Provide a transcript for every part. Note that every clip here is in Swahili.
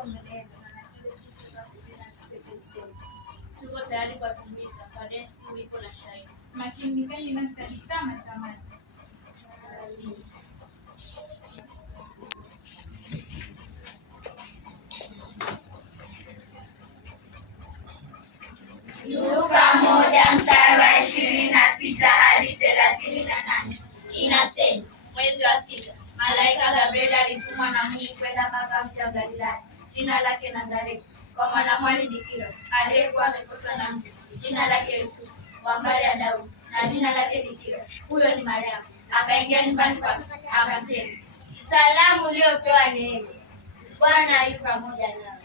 wako mbele yetu na nasije siku kutoka kujina sisi. Tuko tayari kwa tumbuiza kwa densi wimbo na shairi. Makinikeni na chama tamati. Luka 1:26 hadi 38 inasema, mwezi wa 6 malaika Gabrieli alitumwa na Mungu kwenda mpaka mji wa Galilaya, jina lake Nazareti, kwa mwanamwali bikira aliyekuwa amekoswa na mtu, jina lake Yusufu, wa mbari ya Daudi, na jina lake bikira huyo ni Mariamu. Akaingia nyumbani kwake, akasema, salamu uliopewa neema, Bwana yu pamoja nawe.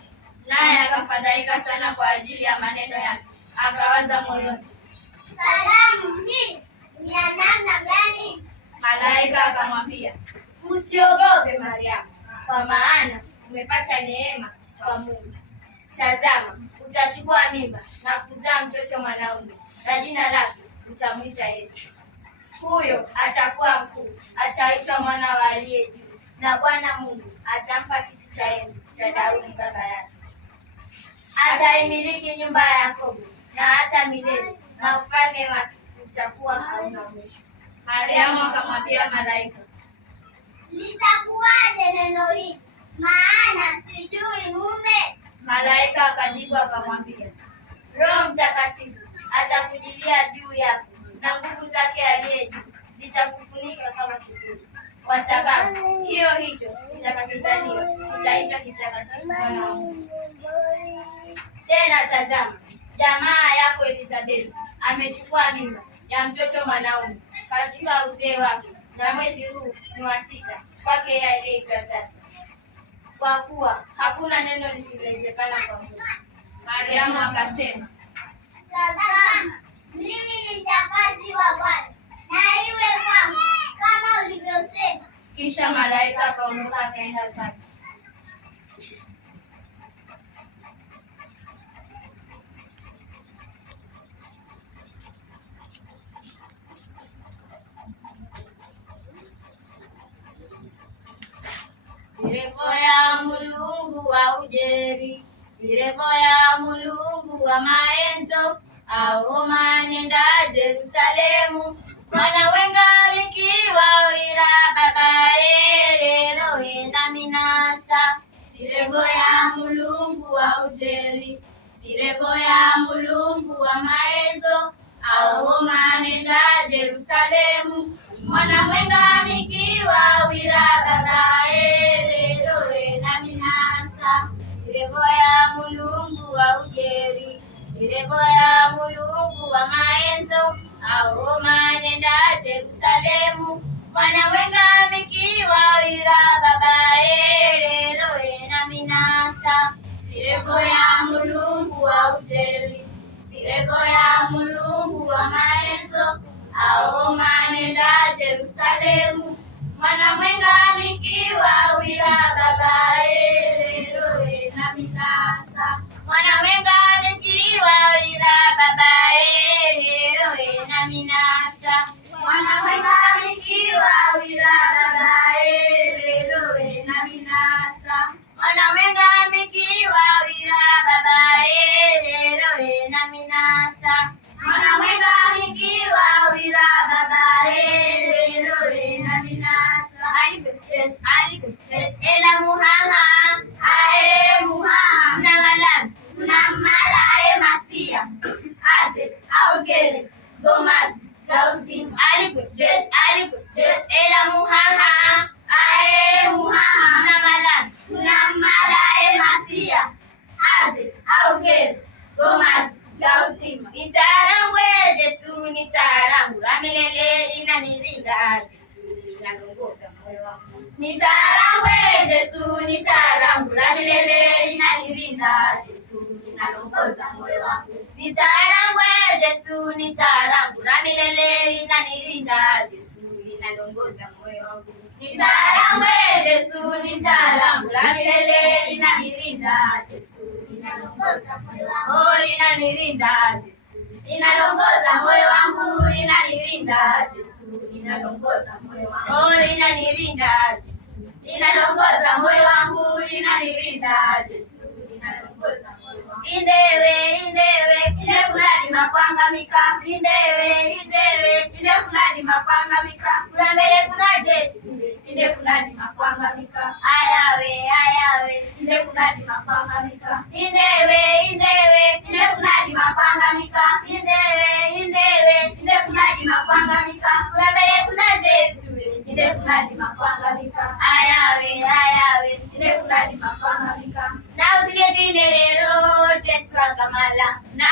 Naye akafadhaika sana kwa ajili ya maneno yake, akawaza moyoni, salamu hii ni ya namna gani? Malaika akamwambia, usiogope Mariamu, kwa maana umepata neema kwa Mungu. Tazama, utachukua mimba na kuzaa mtoto mwanaume, na jina lake utamwita Yesu. Huyo atakuwa mkuu, ataitwa mwana wa Aliye Juu, na Bwana Mungu atampa kiti cha enzi cha Daudi baba yake. Ataimiliki nyumba ya Yakobo na hata milele, na ufalme wake utakuwa hauna mwisho. Mariamu akamwambia malaika, litakuwaje neno hili, maana sijui mume? Malaika akajibu akamwambia, Roho Mtakatifu atakujilia juu yako, na nguvu zake Aliye Juu zitakufunika kama kivuli. Kwa sababu hicho kitakachozaliwa kitaitwa kitakatifu, mwana wa Mungu. Tena tazama, jamaa yako Elisabeti amechukua mimba ya mtoto mwanaume katika uzee wake, na mwezi huu ni wa 6 kwake yeye aliyeitwa tasa, kwa kuwa hakuna neno lisilowezekana kwa Mungu. Mariamu akasema, tazama, mimi ni mjakazi wa Bwana, na iwe kwangu kama ulivyosema. Kisha malaika akaondoka akaenda zake. Zirevoya Mulungu wa ujeri, zirevoya Mulungu wa maenzo, aoma nenda Jerusalemu, mwana wenga mikiwa wira baba erero ena minasa. Zirevoya Mulungu wa ujeri, zirevoya Mulungu wa maenzo, aoma nenda Jerusalemu, mwana mwenga mikiwa wira baba erero ena minasa. Zirevoya Mulungu wa ujeri, zirevoya Mulungu wa maenzo, aoma nenda Jerusalemu, mwana wenga mikiwa wira baba erero ena minasa. Zirevoya Mulungu wa ujeri, zirevoya Mulungu wa maenzo, aoma nenda Jerusalemu, mwana mwenga mikiwa wira baba erero ena minasa. Mwana wenga mikiwa wira baba erero ena minasa. Mwana mwenga mikiwa wira baba erero ena minasa. Mwana wenga mikiwa wira baba erero ena minasa. Mwana mwenga mikiwa wira baba erero ena minasa. Ela muhaha ae muhaha na malam na mala ae masia aze augere gomazi gauzima Jes ela muhaha ae muhaha na malam na mala ae masia aze augere gomazi gauzima. Nitarangu Yesu, nitarangu la milele inanilinda. Yesu linalongoza moyo wangu. Nitarangu Yesu, nitarangu la milele inanilinda. Yesu linalongoza moyo wangu. Nitarangu Yesu, nitarangu la milele inanilinda. Yesu linalongoza moyo wangu. Nitarangu Yesu, nitarangu la milele inanilinda. Yesu linalongoza moyo wangu. Oh, linanilinda Yesu. Linalongoza moyo wangu, linanilinda Yesu linalongoza moyo wangu. Oh, linanilinda Yesu. linalongoza moyo wangu, linanirinda Yesu, linalongoza moyo wangu. Indewe, indewe, Inde kunadi mapanga mika, indewe, inde kunadi mapanga mika, kuna mbele kuna Yesu. inde kunadi mapanga mika, Ayawe, ayawe, inde kunadi mapanga mika, indewe, indewe, inde kunadi mapanga mika, indewe, indewe, inde kunadi mapanga mika, kuna mbele kuna Yesu. inde kunadi mapanga mika, Ayawe, ayawe, inde kunadi mapanga mika, na usigetine lero Yesu akamala. na